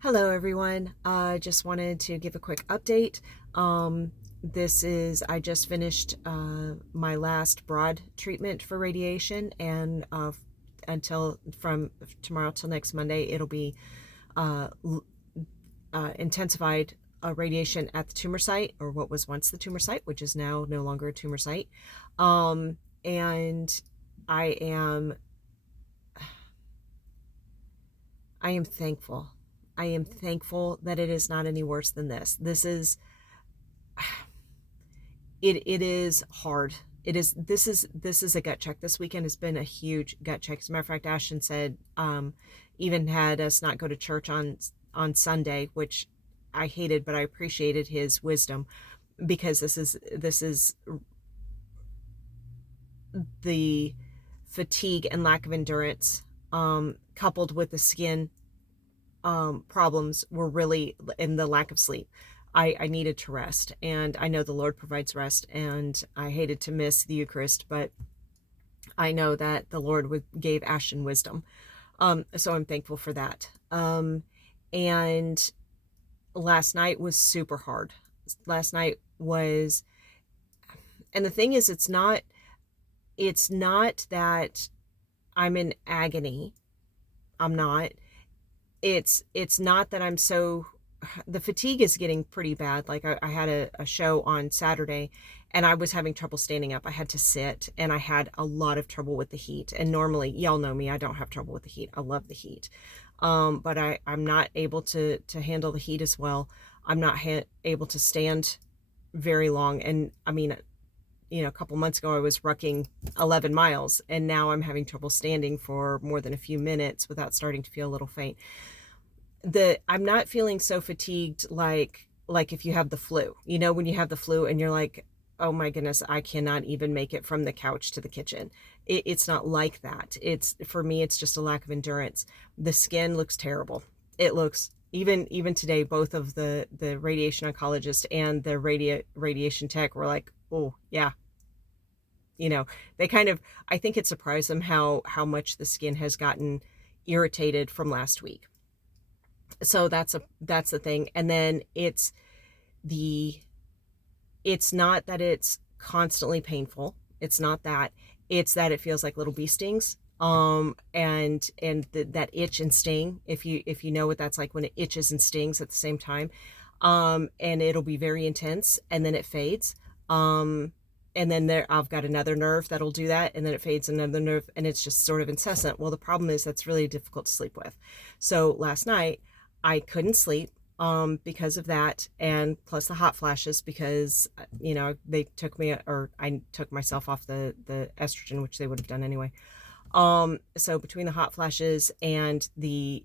Hello everyone. Just wanted to give a quick update. I just finished my last broad treatment for radiation, and until from tomorrow till next Monday, it'll be uh, intensified radiation at the tumor site, or what was once the tumor site, which is now no longer a tumor site. And I am I am thankful. I am thankful that it is not any worse than this. It is hard. This is a gut check. This weekend has been a huge gut check. As a matter of fact, Ashton said, even had us not go to church on Sunday, which I hated, but I appreciated his wisdom, because this is the fatigue and lack of endurance, coupled with the skin problems, were really in the lack of sleep. I needed to rest, and I know the Lord provides rest, and I hated to miss the Eucharist, but I know that the Lord gave Ashton wisdom. So I'm thankful for that. And last night was super hard. Last night was, and the thing is, it's not that I'm in agony. I'm not. It's not that I'm so, the fatigue is getting pretty bad. Like I had a show on Saturday, and I was having trouble standing up. I had to sit, and I had a lot of trouble with the heat. And normally, y'all know me, I don't have trouble with the heat. I love the heat. But I'm not able to handle the heat as well. I'm not able to stand very long. And I mean, a couple months ago I was rucking 11 miles, and now I'm having trouble standing for more than a few minutes without starting to feel a little faint. I'm not feeling so fatigued like if you have the flu. When you have the flu and you're like, oh my goodness, I cannot even make it from the couch to the kitchen. It's not like that. For me, it's just a lack of endurance. The skin looks terrible. It looks, even today, both of the radiation oncologist and the radiation tech were like, oh yeah. They kind of, I think it surprised them how much the skin has gotten irritated from last week. So that's the thing. And then it's not that it's constantly painful. It's not that. It's that it feels like little bee stings. And that itch and sting, if you know what that's like, when it itches and stings at the same time. And it'll be very intense, and then it fades. And then I've got another nerve that'll do that, and then it fades, another nerve, and it's just sort of incessant. Well, the problem is that's really difficult to sleep with. So last night I couldn't sleep because of that, and plus the hot flashes, because they took me, or I took myself off the estrogen, which they would have done anyway. So between the hot flashes and the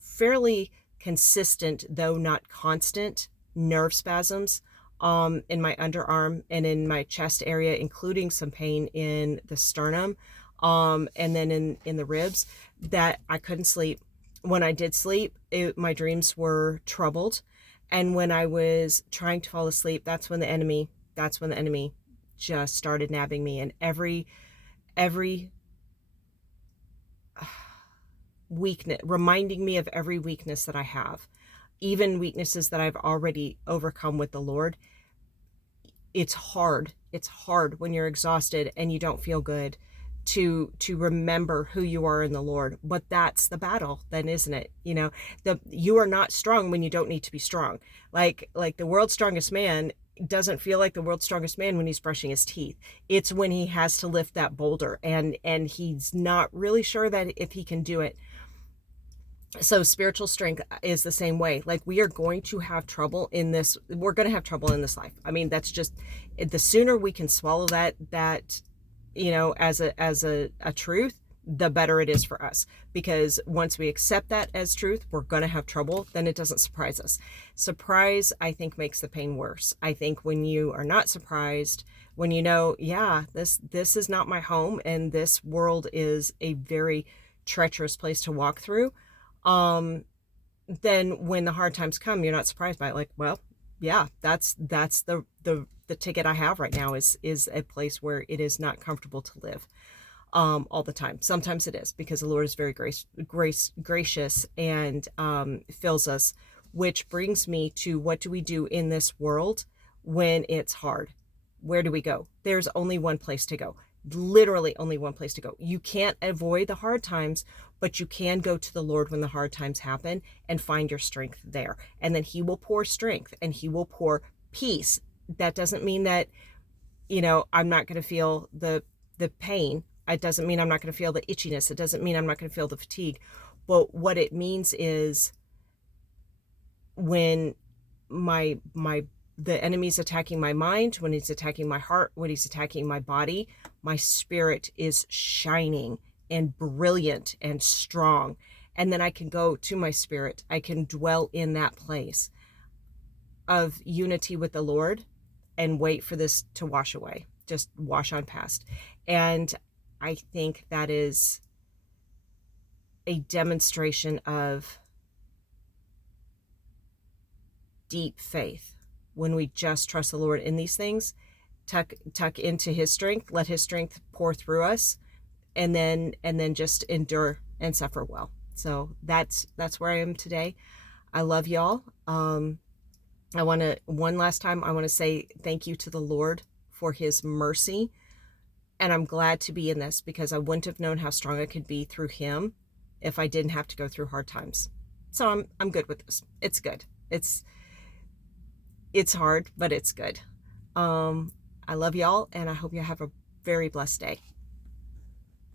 fairly consistent, though not constant, nerve spasms in my underarm and in my chest area, including some pain in the sternum, and then in the ribs, that I couldn't sleep. When I did sleep, my dreams were troubled. And when I was trying to fall asleep, that's when the enemy just started nabbing me. And every weakness, reminding me of every weakness that I have, even weaknesses that I've already overcome with the Lord. It's hard when you're exhausted and you don't feel good to remember who you are in the Lord. But that's the battle then, isn't it? You are not strong when you don't need to be strong. Like the world's strongest man doesn't feel like the world's strongest man when he's brushing his teeth. It's when he has to lift that boulder, and he's not really sure that if he can do it. So spiritual strength is the same way. Like, we are going to have trouble in this. We're going to have trouble in this life. I mean, that's just, the sooner we can swallow that as a truth, the better it is for us. Because once we accept that as truth, we're going to have trouble, then it doesn't surprise us. Surprise, I think, makes the pain worse. I think when you are not surprised, when yeah, this is not my home, and this world is a very treacherous place to walk through, then when the hard times come, you're not surprised by it. Like, well, yeah, that's the ticket I have right now, is a place where it is not comfortable to live. all the time. Sometimes it is, because the Lord is very gracious, and fills us. Which brings me to, what do we do in this world when it's hard? Where do we go? There's only one place to go. Literally only one place to go. You can't avoid the hard times, but you can go to the Lord when the hard times happen and find your strength there. And then he will pour strength, and he will pour peace. That doesn't mean that, I'm not going to feel the pain. It doesn't mean I'm not going to feel the itchiness. It doesn't mean I'm not going to feel the fatigue. But what it means is, when the enemy's attacking my mind, when he's attacking my heart, when he's attacking my body, my spirit is shining and brilliant and strong. And then I can go to my spirit. I can dwell in that place of unity with the Lord and wait for this to wash away, just wash on past. And I think that is a demonstration of deep faith, when we just trust the Lord in these things, tuck into his strength, let his strength pour through us, and then just endure and suffer well. So that's where I am today. I love y'all. One last time, I want to say thank you to the Lord for his mercy. And I'm glad to be in this, because I wouldn't have known how strong I could be through him if I didn't have to go through hard times. So I'm good with this. It's good. It's hard, but it's good. I love y'all, and I hope you have a very blessed day.